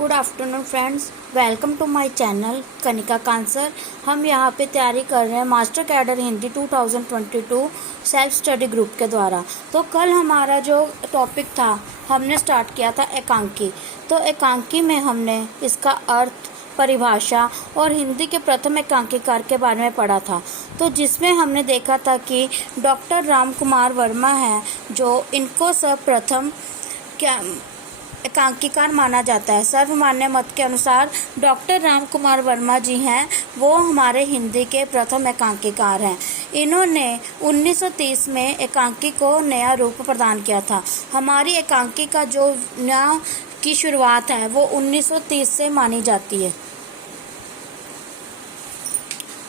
Good afternoon friends, welcome to my channel Kanika Kansar. हम यहाँ पे तैयारी कर रहे हैं master cadre Hindi 2022 self study group के द्वारा। तो कल हमारा जो टॉपिक था, हमने स्टार्ट किया था एकांकी। तो एकांकी में हमने इसका अर्थ, परिभाषा और हिंदी के प्रथम एकांकीकार के बारे में पढ़ा था। तो जिसमें हमने देखा था कि डॉक्टर राम कुमार वर्मा है जो इनको सर्वप्रथम क्या एकांकीकार माना जाता है। सर्वमान्य मत के अनुसार डॉक्टर राम कुमार वर्मा जी हैं, वो हमारे हिंदी के प्रथम एकांकीकार हैं। इन्होंने 1930 में एकांकी को नया रूप प्रदान किया था। हमारी एकांकी का जो नया की शुरुआत है वो 1930 से मानी जाती है।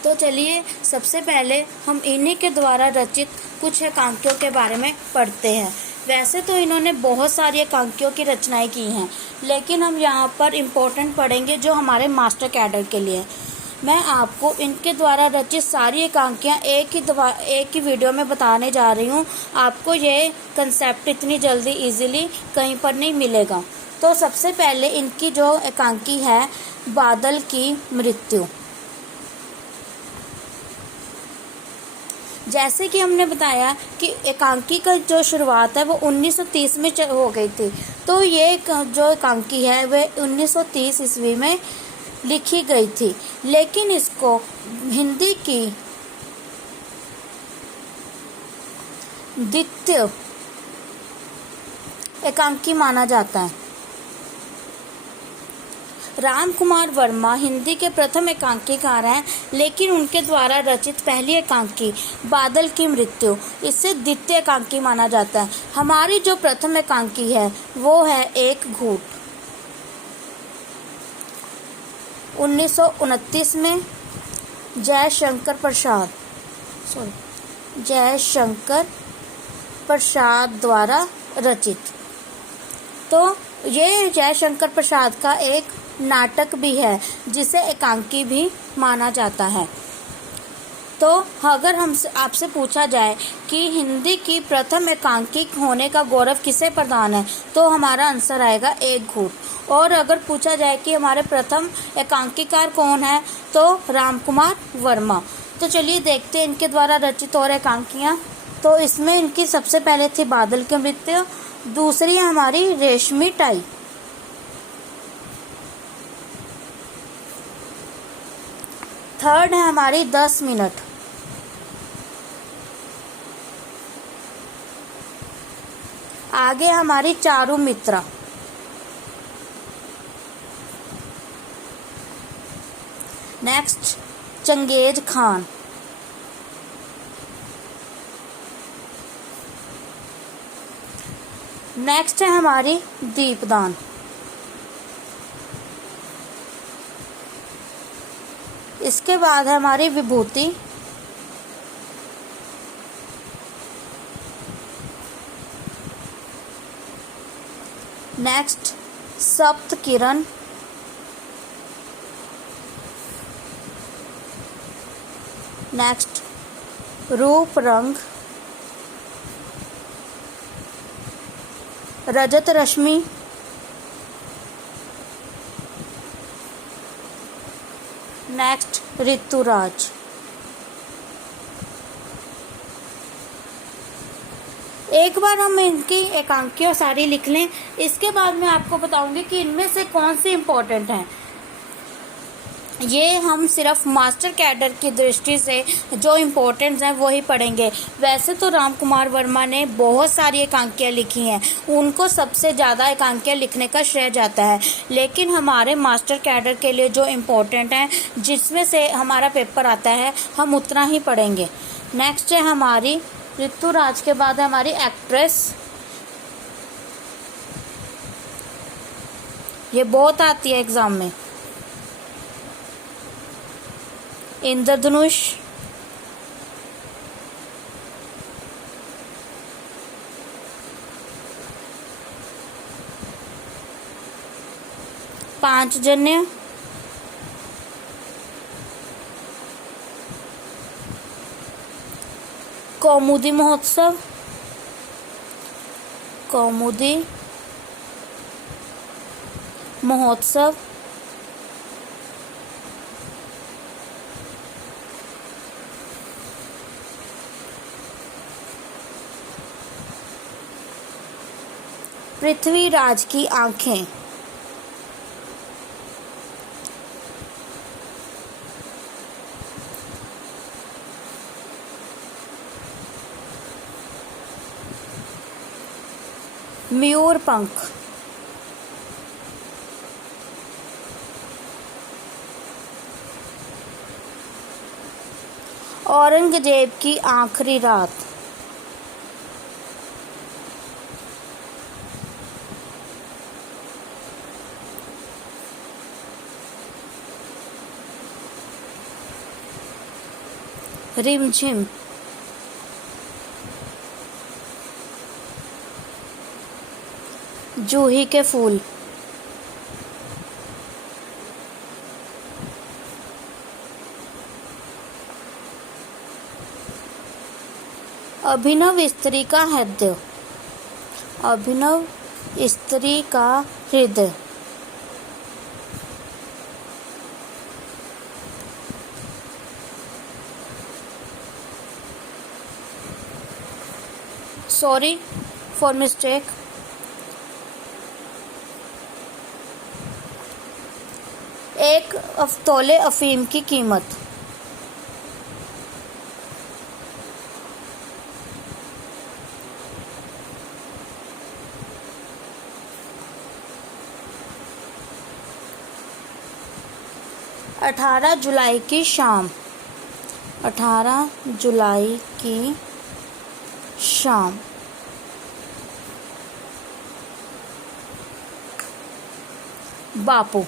तो चलिए सबसे पहले हम इन्हीं के द्वारा रचित कुछ एकांकियों के बारे में पढ़ते हैं। वैसे तो इन्होंने बहुत सारी एकांकियों की रचनाएं की हैं, लेकिन हम यहाँ पर इम्पोर्टेंट पढ़ेंगे जो हमारे मास्टर कैडर के लिए। मैं आपको इनके द्वारा रचित सारी एकांकियाँ एक ही वीडियो में बताने जा रही हूँ। आपको ये कंसेप्ट इतनी जल्दी इजीली कहीं पर नहीं मिलेगा। तो सबसे पहले इनकी जो एकांकी है, बादल की मृत्यु। जैसे कि हमने बताया कि एकांकी का जो शुरुआत है वो 1930 में हो गई थी। तो ये जो एकांकी है वह 1930 ईस्वी में लिखी गई थी, लेकिन इसको हिंदी की द्वितीय एकांकी माना जाता है। राम कुमार वर्मा हिंदी के प्रथम एकांकीकार हैं, लेकिन उनके द्वारा रचित पहली एकांकी बादल की मृत्यु इससे द्वितीय एकांकी माना जाता है। हमारी जो प्रथम एकांकी है वो है एक घूट। 1929 में जयशंकर प्रसाद द्वारा रचित। तो ये जयशंकर प्रसाद का एक नाटक भी है जिसे एकांकी भी माना जाता है। तो अगर हमसे आपसे पूछा जाए कि हिंदी की प्रथम एकांकी होने का गौरव किसे प्रदान है, तो हमारा आंसर आएगा एक घूट। और अगर पूछा जाए कि हमारे प्रथम एकांकीकार कौन है, तो राम कुमार वर्मा। तो चलिए देखते हैं इनके द्वारा रचित और एकांकियाँ। तो इसमें इनकी सबसे पहले थी बादल की मृत्यु, दूसरी है हमारी रेशमी टाई, थर्ड है हमारी 10 मिनट, आगे हमारी चारू मित्रा, नेक्स्ट चंगेज खान, नेक्स्ट है हमारी दीपदान, इसके बाद है हमारी विभूति, नेक्स्ट सप्त किरण, नेक्स्ट रूप रंग, रजत रश्मि, नेक्स्ट ऋतुराज। एक बार हम इनकी एकांकियाँ सारी लिख लें, इसके बाद मैं आपको बताऊंगी कि इनमें से कौन सी इम्पोर्टेंट है। ये हम सिर्फ मास्टर कैडर की दृष्टि से जो इम्पोर्टेंट हैं वही पढ़ेंगे। वैसे तो राम कुमार वर्मा ने बहुत सारी एकांकियाँ लिखी हैं, उनको सबसे ज़्यादा एकांकियाँ लिखने का श्रेय जाता है, लेकिन हमारे मास्टर कैडर के लिए जो इम्पोर्टेंट हैं, जिसमें से हमारा पेपर आता है, हम उतना ही पढ़ेंगे। नेक्स्ट है हमारी ऋतुराज के बाद है हमारी एक्ट्रेस। ये बहुत आती है एग्जाम में। इंद्रधनुष, पांचजन्य, कौमुदी महोत्सव, कौमुदी, महोत्सव, पृथ्वीराज की आंखें, मयूर पंख, औरंगजेब की आखिरी रात, रिमझिम, जूही के फूल, अभिनव स्त्री का हृदय, अभिनव स्त्री का हृदय, सॉरी फॉर मिस्टेक, एक तोले अफीम की कीमत, अठारह जुलाई की शाम, 18 जुलाई की शाम, बापू।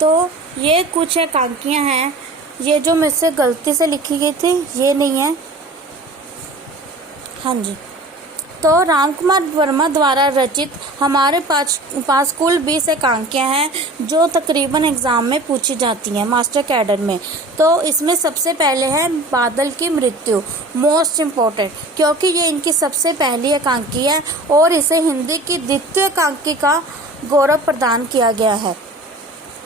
तो ये कुछ एकांकियाँ हैं, ये जो मुझसे गलती से लिखी गई थी ये नहीं है। हाँ जी, तो राम कुमार वर्मा द्वारा रचित हमारे पास कुल 20 एकांकियाँ हैं जो तकरीबन एग्ज़ाम में पूछी जाती हैं मास्टर कैडर में। तो इसमें सबसे पहले है बादल की मृत्यु, मोस्ट इम्पोर्टेंट, क्योंकि ये इनकी सबसे पहली एकांकी है और इसे हिंदी की द्वितीय एकांकी का गौरव प्रदान किया गया है।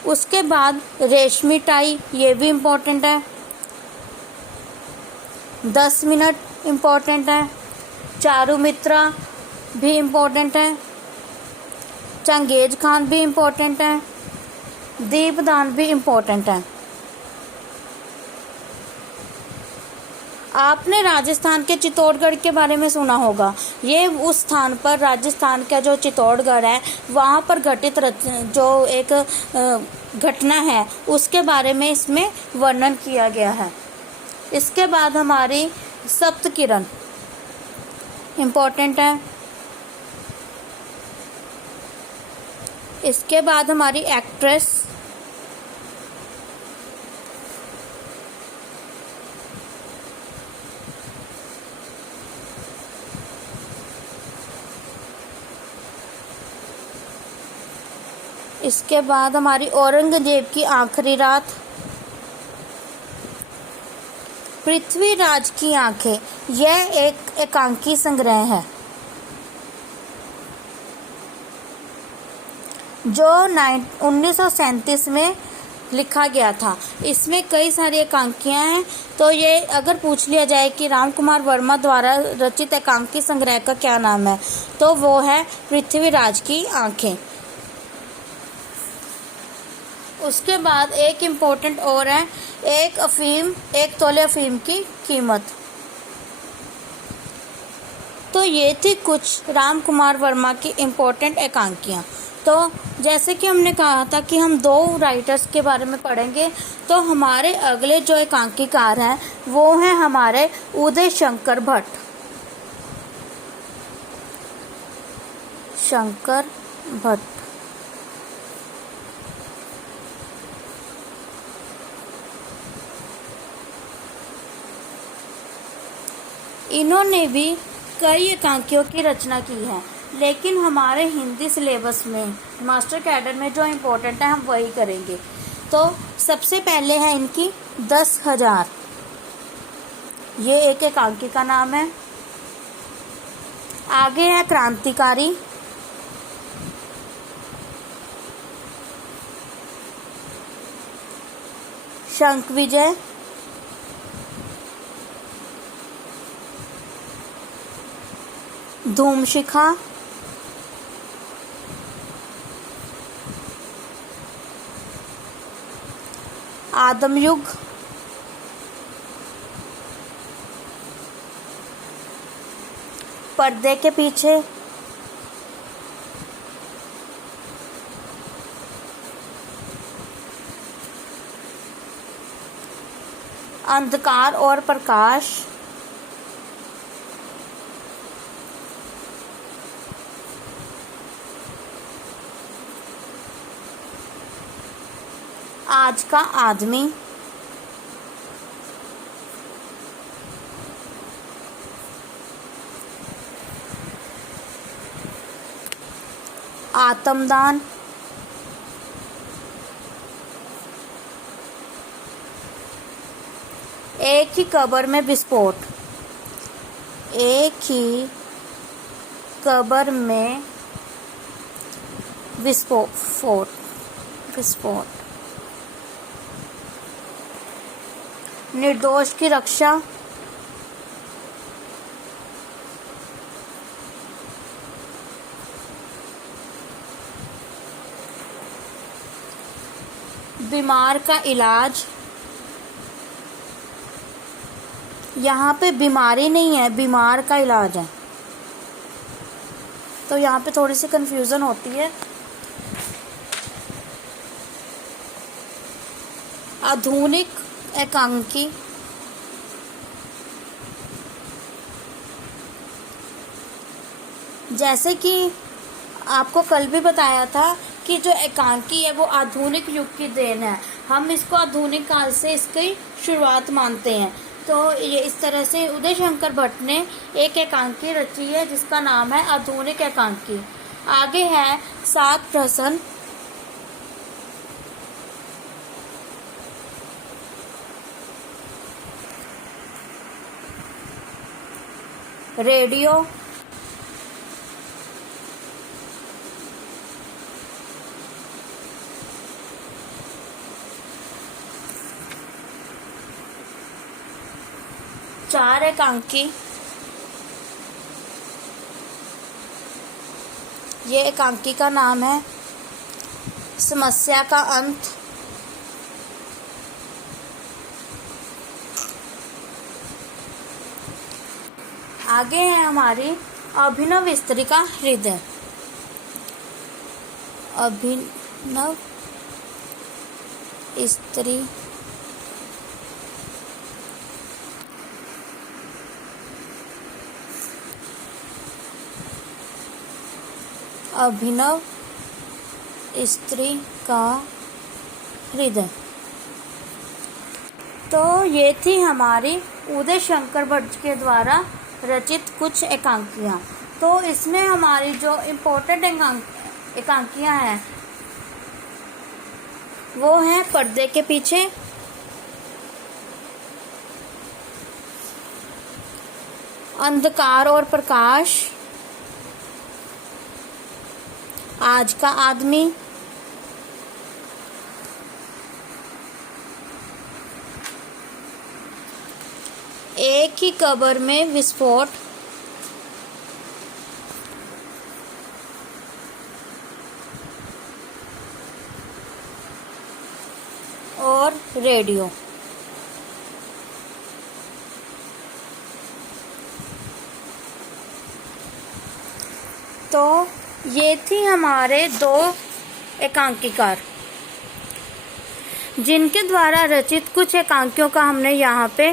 उसके बाद रेशमी टाई, ये भी इम्पोर्टेंट है। 10 मिनट इम्पोर्टेंट है। चारुमित्रा भी इम्पोर्टेंट है। चंगेज खान भी इम्पोर्टेंट है। दीपदान भी इम्पोर्टेंट है। आपने राजस्थान के चित्तौड़गढ़ के बारे में सुना होगा। ये उस स्थान पर, राजस्थान का जो चित्तौड़गढ़ है वहाँ पर घटित जो एक घटना है उसके बारे में इसमें वर्णन किया गया है। इसके बाद हमारी सप्तकिरण इम्पोर्टेंट है। इसके बाद हमारी एक्ट्रेस, इसके बाद हमारी औरंगजेब की आखिरी रात, पृथ्वीराज की आंखें, यह एक एकांकी संग्रह है जो 1937 में लिखा गया था। इसमें कई सारी एकांकियाँ हैं। तो ये अगर पूछ लिया जाए कि राम कुमार वर्मा द्वारा रचित एकांकी संग्रह का क्या नाम है तो वो है पृथ्वीराज की आंखें। उसके बाद एक इम्पोर्टेंट और है, एक तोले अफीम की कीमत। तो ये थी कुछ राम कुमार वर्मा की इम्पोर्टेंट एकांकियाँ। तो जैसे कि हमने कहा था कि हम 2 राइटर्स के बारे में पढ़ेंगे, तो हमारे अगले जो एकांकीकार हैं वो हैं हमारे उदय शंकर भट्ट। शंकर भट्ट इन्होंने भी कई एकांकियों की रचना की है, लेकिन हमारे हिंदी सिलेबस में मास्टर कैडर में जो इम्पोर्टेंट है हम वही करेंगे। तो सबसे पहले है इनकी 10,000, ये एक एकांकी का नाम है। आगे है क्रांतिकारी, शंख विजय, धूमशिखा, आदमयुग, पर्दे के पीछे, अंधकार और प्रकाश, आज का आदमी, आत्मदान, एक ही कब्र में विस्फोट, एक ही कब्र में विस्फोट, निर्दोष की रक्षा, बीमार का इलाज, यहाँ पे बीमारी नहीं है, बीमार का इलाज है, तो यहाँ पे थोड़ी सी कंफ्यूजन होती है। आधुनिक एकांकी, जैसे कि आपको कल भी बताया था कि जो एकांकी है वो आधुनिक युग की देन है, हम इसको आधुनिक काल से इसकी शुरुआत मानते हैं। तो ये इस तरह से उदय शंकर भट्ट ने एक एकांकी रची है जिसका नाम है आधुनिक एकांकी। आगे है 7 प्रश्न। रेडियो, चार एकांकी, ये एकांकी का नाम है समस्या का अंत। आगे है हमारी अभिनव स्त्री का हृदय। अभिनव स्त्री अभिनव स्त्री का हृदय। तो ये थी हमारी उदय शंकर भट्ट के द्वारा रचित कुछ एकांकियाँ। तो इसमें हमारी जो इम्पोर्टेंट एकांकियाँ हैं वो हैं पर्दे के पीछे, अंधकार और प्रकाश, आज का आदमी, एक ही कब्र में विस्फोट, और रेडियो। तो ये थी हमारे 2 एकांकीकार जिनके द्वारा रचित कुछ एकांकियों का हमने यहाँ पे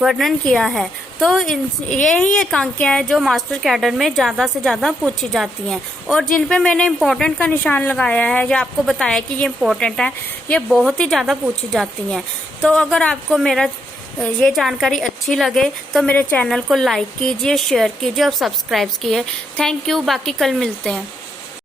वर्णन किया है। तो यही एकांकियाँ हैं जो मास्टर कैडर में ज़्यादा से ज़्यादा पूछी जाती हैं और जिन पे मैंने इम्पोर्टेंट का निशान लगाया है या आपको बताया कि ये इम्पोर्टेंट है, ये बहुत ही ज़्यादा पूछी जाती हैं। तो अगर आपको मेरा ये जानकारी अच्छी लगे तो मेरे चैनल को लाइक कीजिए, शेयर कीजिए और सब्सक्राइब कीजिए। Thank you. बाकी कल मिलते हैं।